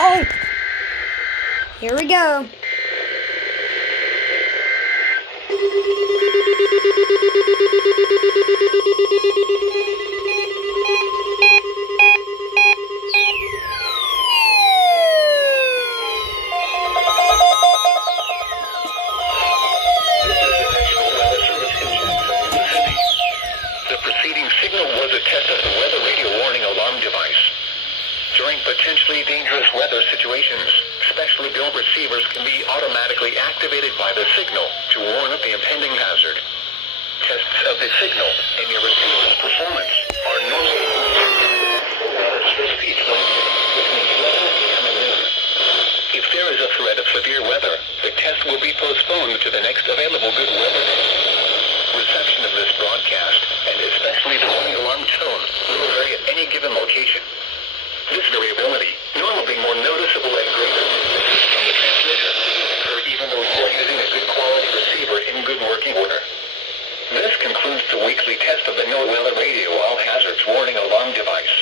Oh! Here we go. During potentially dangerous weather situations, specially built receivers can be automatically activated by the signal to warn of the impending hazard. Tests of the signal and your receiver's performance are normally between 11 a.m. and noon. If there is a threat of severe weather, the test will be postponed to the next available good weather day. Reception of this broadcast, and especially the warning alarm tone, will vary at any given location. This variability normally more noticeable and greater from the transmitter, or even though you're using a good quality receiver in good working order. This concludes the weekly test of the No Weather Radio All Hazards Warning Alarm device.